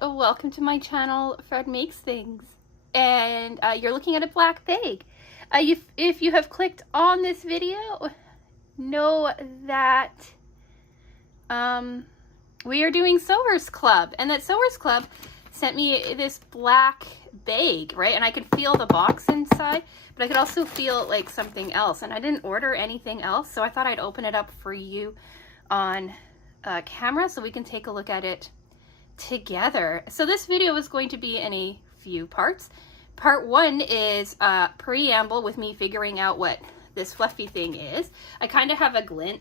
and welcome to my channel, Fred Makes Things. And you're looking at a black bag. If you have clicked on this video, know that we are doing Sewers Club, and that Sewers Club sent me this black bag, right? And I could feel the box inside, but I could also feel like something else, and I didn't order anything else, so I thought I'd open it up for you on camera so we can take a look at it together. So this video is going to be in a few parts. Part one is a preamble with me figuring out what this fluffy thing is. I kind of have a glimpse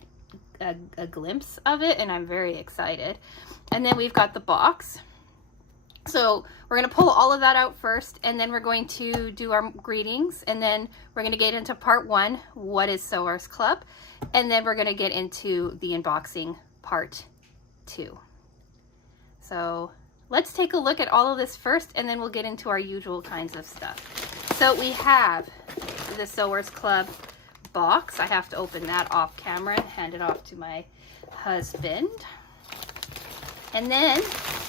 of it, and I'm very excited. And then we've got the box. So we're going to pull all of that out first, and then we're going to do our greetings, and then we're going to get into part one, what is Sewers Club, and then we're going to get into the unboxing part two. So let's take a look at all of this first, and then we'll get into our usual kinds of stuff. So we have the Sewers Club box. I have to open that off camera and hand it off to my husband. And then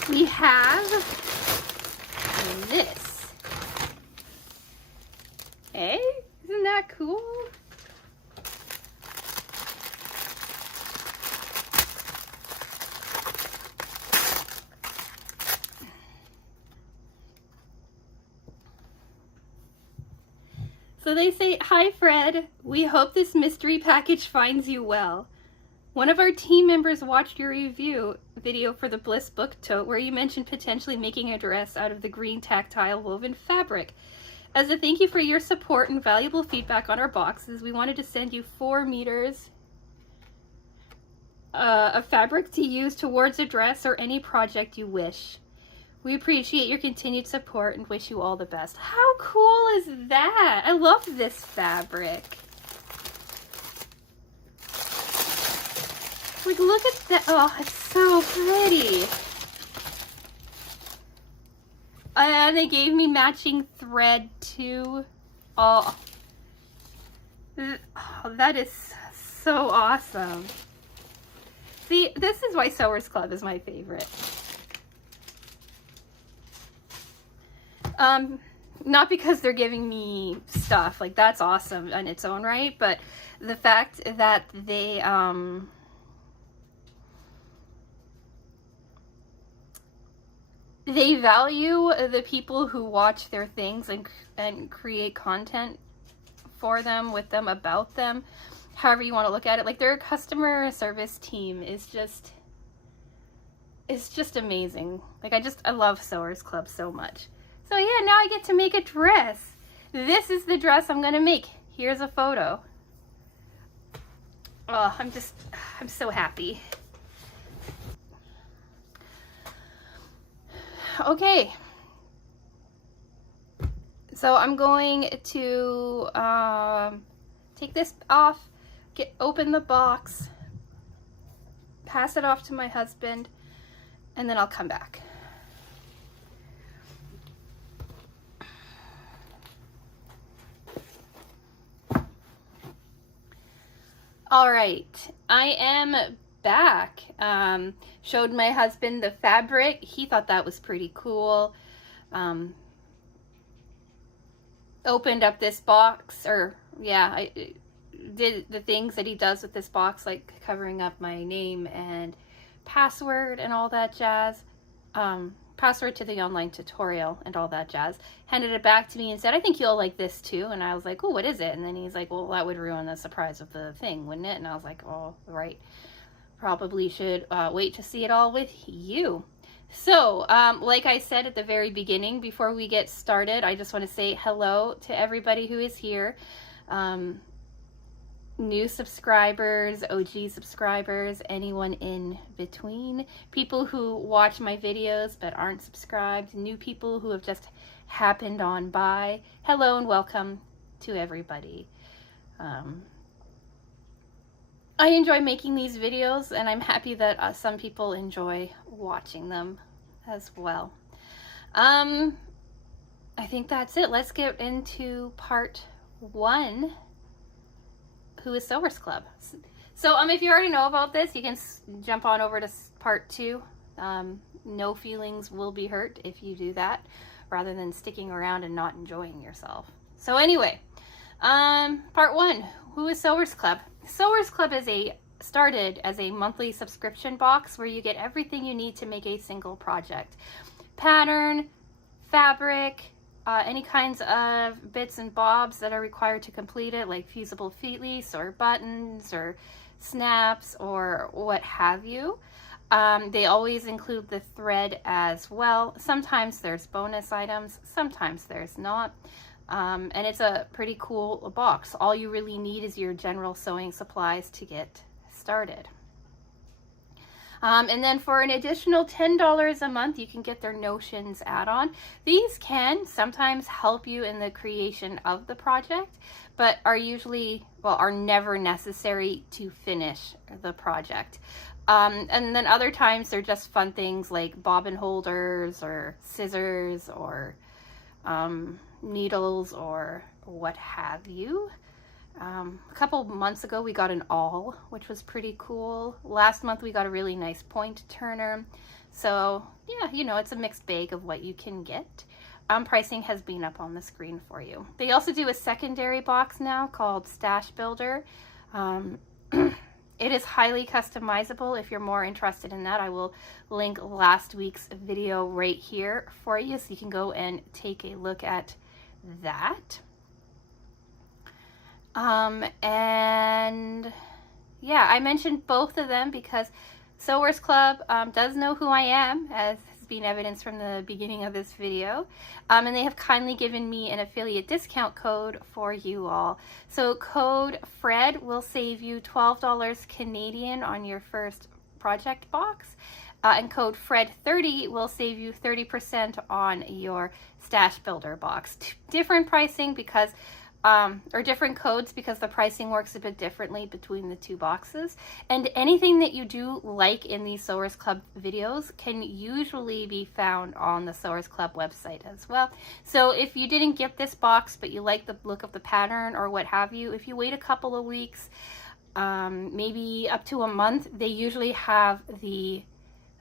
we have this. Hey, isn't that cool? So they say, "Hi Fred, we hope this mystery package finds you well. One of our team members watched your review video for the Bliss book tote where you mentioned potentially making a dress out of the green tactile woven fabric. As a thank you for your support and valuable feedback on our boxes, we wanted to send you 4 meters of fabric to use towards a dress or any project you wish. We appreciate your continued support and wish you all the best." How cool is that? I love this fabric. Like, look at that. Oh, it's so pretty. And they gave me matching thread too. Oh, that is so awesome. See, this is why Sewers Club is my favorite. Not because they're giving me stuff, like that's awesome on its own right, but the fact that they value the people who watch their things and create content for them, with them, about them, however you want to look at it. Like, their customer service team is just, it's just amazing. Like, I love Sewers Club so much. So yeah, now I get to make a dress. This is the dress I'm gonna make. Here's a photo. Oh, I'm so happy. Okay. So I'm going to take this off, open the box, pass it off to my husband, and then I'll come back. All right, I am back. Showed my husband the fabric. He thought that was pretty cool. Opened up this box, or yeah, I did the things that he does with this box, like covering up my name and password and all that jazz. Password to the online tutorial and all that jazz. Handed it back to me and said, "I think you'll like this too." And I was like, "Oh, what is it?" And then he's like, "Well, that would ruin the surprise of the thing, wouldn't it?" And I was like, "Oh, right. Probably should wait to see it all with you." So, like I said at the very beginning, before we get started, I just want to say hello to everybody who is here. New subscribers, OG subscribers, anyone in between, people who watch my videos but aren't subscribed, new people who have just happened on by. Hello and welcome to everybody. I enjoy making these videos, and I'm happy that some people enjoy watching them as well. I think that's it. Let's get into part one. Who is Sewers Club? So if you already know about this, you can jump on over to part two No feelings will be hurt if you do that, rather than sticking around and not enjoying yourself. So anyway, part one, who is Sewers Club? Sewers Club started as a monthly subscription box where you get everything you need to make a single project. Pattern, fabric, any kinds of bits and bobs that are required to complete it, like fusible fleece or buttons or snaps or what have you. They always include the thread as well. Sometimes there's bonus items, sometimes there's not. And it's a pretty cool box. All you really need is your general sewing supplies to get started. And then for an additional $10 a month, you can get their Notions add-on. These can sometimes help you in the creation of the project, but are usually, well, are never necessary to finish the project. And then other times they're just fun things like bobbin holders or scissors or needles or what have you. A couple months ago we got an awl, which was pretty cool. Last month we got a really nice point turner. So yeah, you know, it's a mixed bag of what you can get. Pricing has been up on the screen for you. They also do a secondary box now called Stash Builder. It is highly customizable. If you're more interested in that, I will link last week's video right here for you, so you can go and take a look at that. And yeah, I mentioned both of them because Sewers Club does know who I am, as has been evidenced from the beginning of this video. And they have kindly given me an affiliate discount code for you all. So code FRED will save you $12 Canadian on your first project box. And code FRED30 will save you 30% on your Stash Builder box. Different pricing because or different codes because the pricing works a bit differently between the two boxes. And anything that you do like in these Sewers Club videos can usually be found on the Sewers Club website as well. So if you didn't get this box but you like the look of the pattern or what have you, if you wait a couple of weeks, maybe up to a month, they usually have the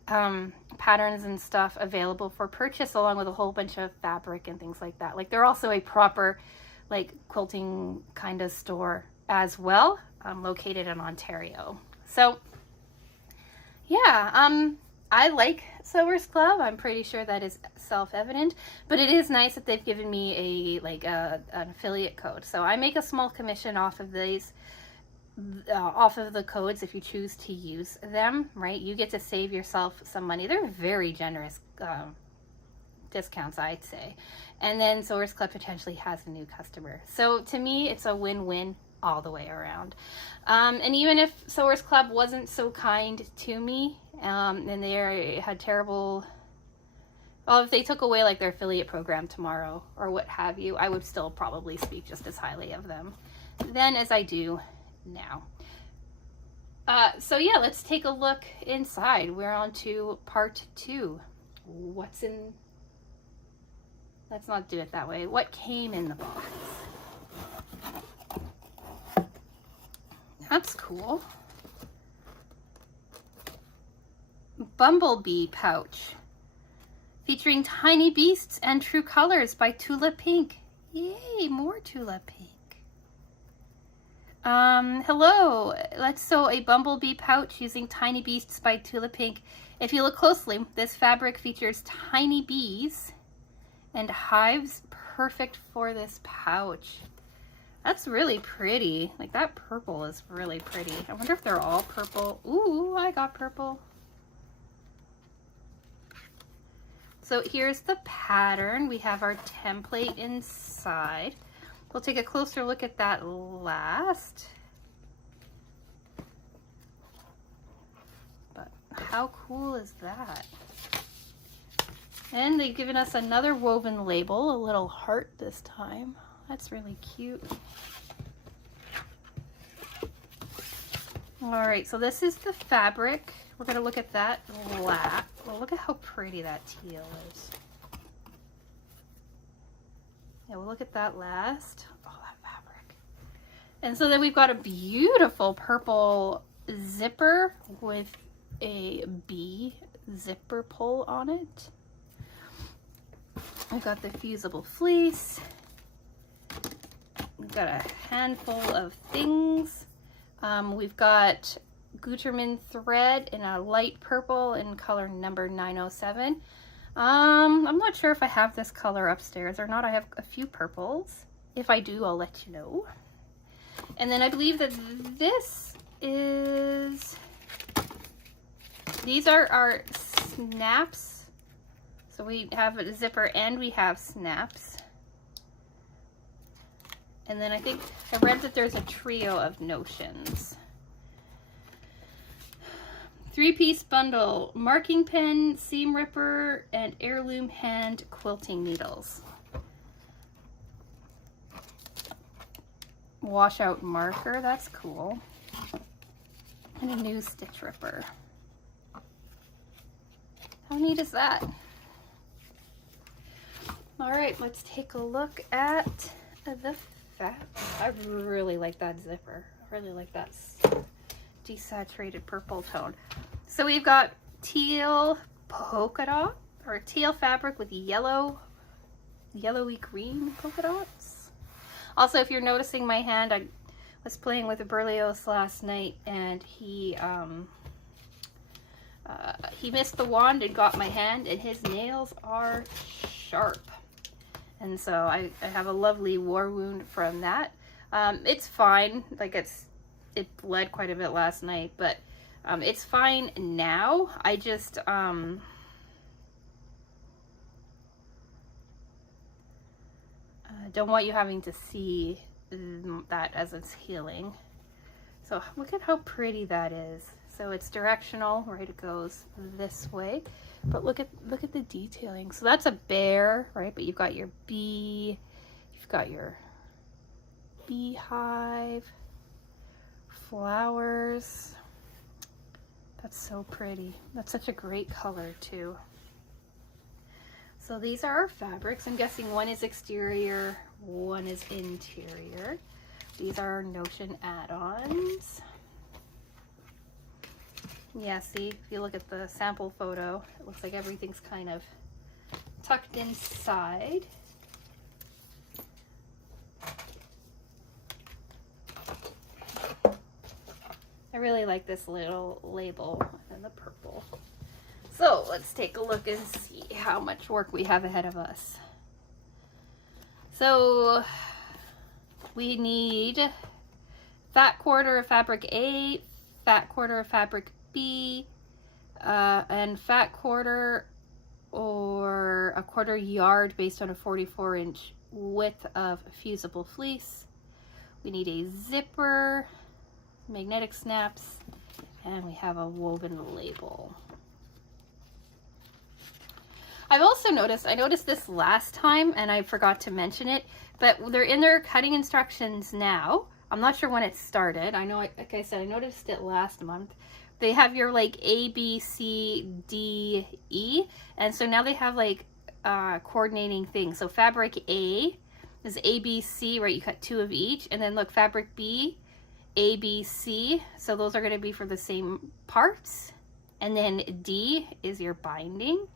patterns and stuff available for purchase along with a whole bunch of fabric and things like that. Like they're also a proper like quilting kind of store as well, located in Ontario. So yeah, I like Sewers Club. I'm pretty sure that is self-evident, but it is nice that they've given me an affiliate code. So I make a small commission off of these, off of the codes if you choose to use them, right? You get to save yourself some money. They're very generous discounts, I'd say. And then Sewers Club potentially has a new customer. So to me, it's a win-win all the way around. And even if Sewers Club wasn't so kind to me, and they had terrible, well, if they took away like their affiliate program tomorrow or what have you, I would still probably speak just as highly of them then as I do now. So yeah, let's take a look inside. We're on to part two. What's in, let's not do it that way. What came in the box? That's cool. Bumblebee pouch featuring tiny beasts and true colors by Tula Pink. Yay, more Tula Pink. Hello, let's sew a bumblebee pouch using tiny beasts by Tula Pink. If you look closely, this fabric features tiny bees and hives, perfect for this pouch. That's really pretty. Like that purple is really pretty. I wonder if they're all purple. Ooh, I got purple. So here's the pattern. We have our template inside. We'll take a closer look at that last. But how cool is that? And they've given us another woven label, a little heart this time. That's really cute. All right, so this is the fabric. We're gonna look at that last. Well, look at how pretty that teal is. Yeah, we'll look at that last. Oh, that fabric. And so then we've got a beautiful purple zipper with a bee zipper pull on it. I've got the fusible fleece. We've got a handful of things. We've got Gutermann thread in a light purple in color number 907. I'm not sure if I have this color upstairs or not. I have a few purples. If I do, I'll let you know. And then I believe that these are our snaps. So we have a zipper and we have snaps. And then I think I read that there's a trio of notions. 3-piece bundle, marking pen, seam ripper, and heirloom hand quilting needles. Washout marker, that's cool. And a new stitch ripper. How neat is that? All right, let's take a look at the fabric. I really like that zipper. I really like that desaturated purple tone. So we've got teal polka dot, or teal fabric with yellowy green polka dots. Also, if you're noticing my hand, I was playing with a Berlioz last night, and he missed the wand and got my hand, and his nails are sharp. And so I have a lovely war wound from that. It's fine, like it bled quite a bit last night, but it's fine now. I just don't want you having to see that as it's healing. So look at how pretty that is. So it's directional, right? It goes this way, but look at the detailing. So that's a bear, right? But you've got your bee, you've got your beehive, flowers. That's so pretty. That's such a great color too. So these are our fabrics. I'm guessing one is exterior, one is interior. These are our Notion add-ons. Yeah, see, if you look at the sample photo, it looks like everything's kind of tucked inside. I really like this little label and the purple. So let's take a look and see how much work we have ahead of us. So we need fat quarter of fabric A, fat quarter of fabric B, and fat quarter or a quarter yard based on a 44-inch width of fusible fleece. We need a zipper, magnetic snaps, and we have a woven label. I've also noticed, I noticed this last time and I forgot to mention it, but they're in their cutting instructions now. I'm not sure when it started. I know, like I said, I noticed it last month. They have your like A, B, C, D, E, and so now they have like coordinating things. So fabric A is A, B, C, right? You cut 2 of each, and then look, fabric B, A, B, C. So those are going to be for the same parts, and then D is your binding,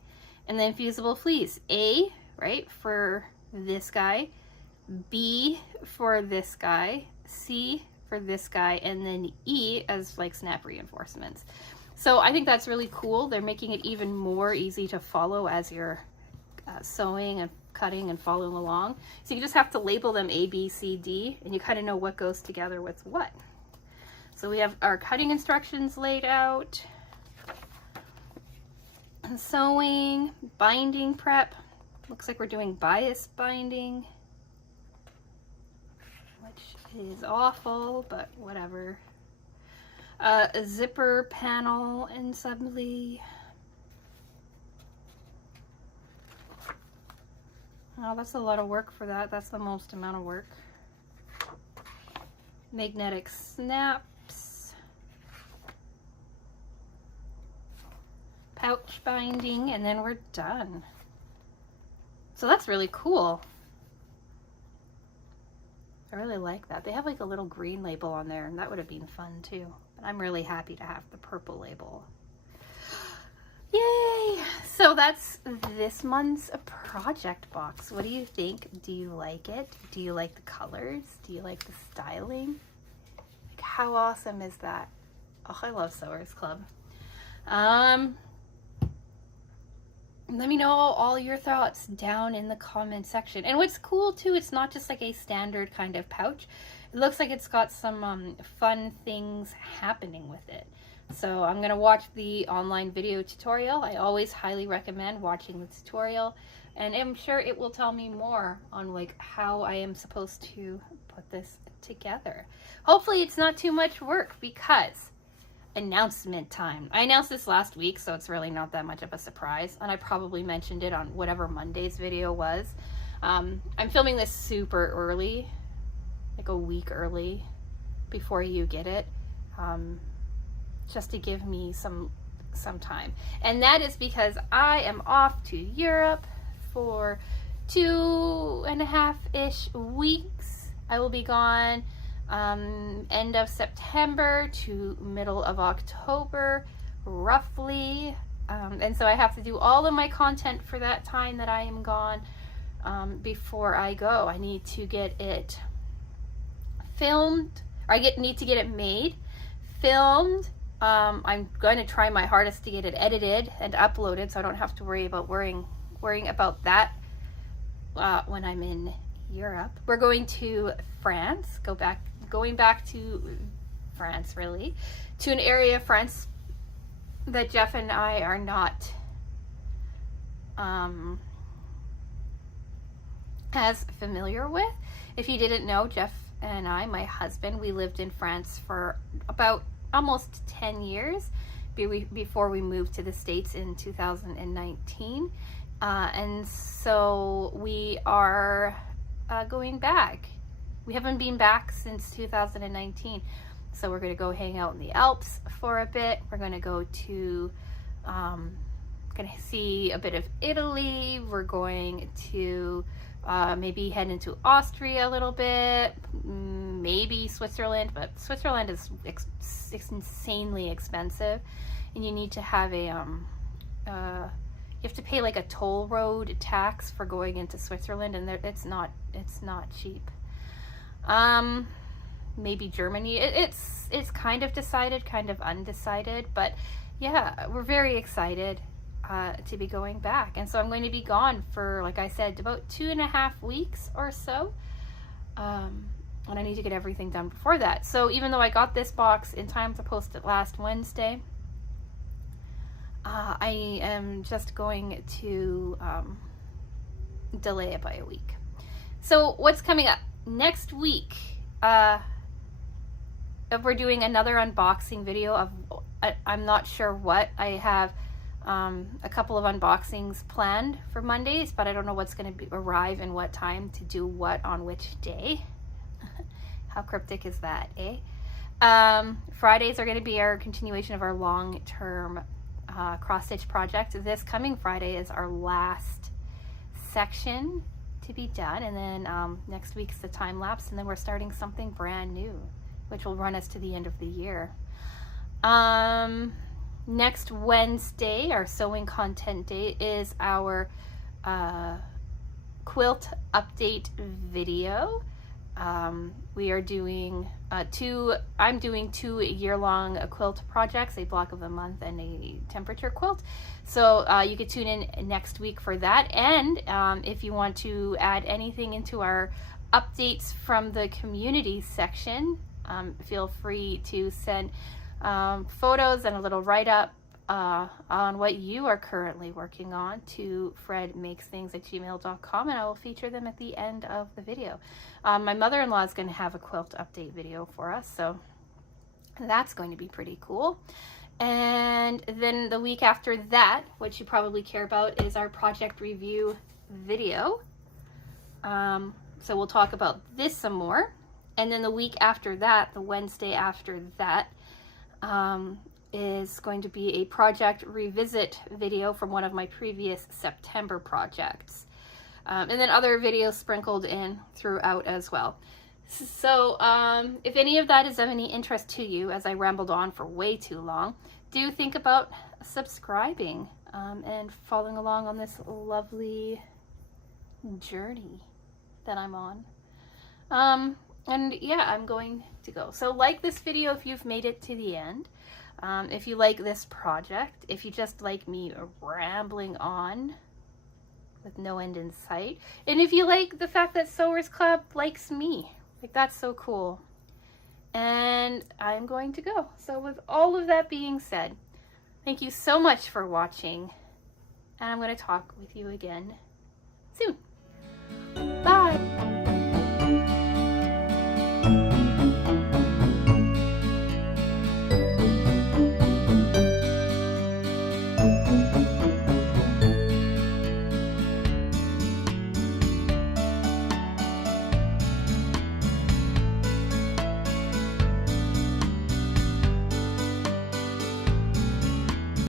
and then fusible fleece. A, right, for this guy, B for this guy, C for this guy, and then E as like snap reinforcements. So I think that's really cool. They're making it even more easy to follow as you're sewing and cutting and following along. So you just have to label them A, B, C, D, and you kind of know what goes together with what. So we have our cutting instructions laid out, sewing, binding prep. Looks like we're doing bias binding, which is awful, but whatever. A zipper panel assembly. Oh, that's a lot of work for that. That's the most amount of work. Magnetic snaps. Pouch binding, and then we're done. So that's really cool. I really like that. They have like a little green label on there, and that would have been fun too. But I'm really happy to have the purple label. Yay! So that's this month's project box. What do you think? Do you like it? Do you like the colors? Do you like the styling? Like, how awesome is that? Oh, I love Sewers Club. Let me know all your thoughts down in the comment section. And what's cool too, it's not just like a standard kind of pouch. It looks like it's got some fun things happening with it. So I'm going to watch the online video tutorial. I always highly recommend watching the tutorial, and I'm sure it will tell me more on like how I am supposed to put this together. Hopefully it's not too much work, because announcement time. I announced this last week, so it's really not that much of a surprise, and I probably mentioned it on whatever Monday's video was. I'm filming this super early, like a week early before you get it. Just to give me some time. And that is because I am off to Europe for 2.5-ish weeks. I will be gone end of September to middle of October, roughly. And so I have to do all of my content for that time that I am gone before I go. I need to get it filmed, or need to get it made, filmed. I'm going to try my hardest to get it edited and uploaded, so I don't have to worry about worrying about that when I'm in Europe. We're going to France, going back to France, really, to an area of France that Jeff and I are not as familiar with. If you didn't know, Jeff and I, my husband, we lived in France for about almost 10 years before we moved to the States in 2019. And so we are going back. We haven't been back since 2019. So we're going to go hang out in the Alps for a bit. We're going to go to, going to see a bit of Italy. We're going to maybe head into Austria a little bit, maybe Switzerland, but Switzerland is insanely expensive, and you need to have a you have to pay like a toll road tax for going into Switzerland, and it's not cheap. Maybe Germany. It's kind of decided, kind of undecided, but yeah, we're very excited to be going back. And so I'm going to be gone for, like I said, about 2.5 weeks or so. And I need to get everything done before that. So even though I got this box in time to post it last Wednesday, I am just going to delay it by a week. So what's coming up next week? We're doing another unboxing video of, I'm not sure what. I have a couple of unboxings planned for Mondays, but I don't know what's going to arrive and what time to do what on which day. How cryptic is that, eh? Fridays are going to be our continuation of our long-term cross-stitch project. This coming Friday is our last section to be done, and then next week's the time lapse, and then we're starting something brand new, which will run us to the end of the year. Next Wednesday, our sewing content day, is our quilt update video. We are doing I'm doing 2 year-long quilt projects, a block of the month and a temperature quilt. So you could tune in next week for that. And if you want to add anything into our updates from the community section, feel free to send photos and a little write-up on what you are currently working on to fredmakesthings@gmail.com, and I will feature them at the end of the video. My mother-in-law is going to have a quilt update video for us, so that's going to be pretty cool. And then the week after that, what you probably care about is our project review video. So we'll talk about this some more. And then the week after that, the Wednesday after that, is going to be a project revisit video from one of my previous September projects. And then other videos sprinkled in throughout as well. So if any of that is of any interest to you, as I rambled on for way too long, do think about subscribing. and following along on this lovely journey that I'm on. And yeah, I'm going to go. So like this video if you've made it to the end. If you like this project, if you just like me rambling on with no end in sight, and if you like the fact that Sewers Club likes me, like that's so cool. And I'm going to go. So with all of that being said, thank you so much for watching, and I'm going to talk with you again soon.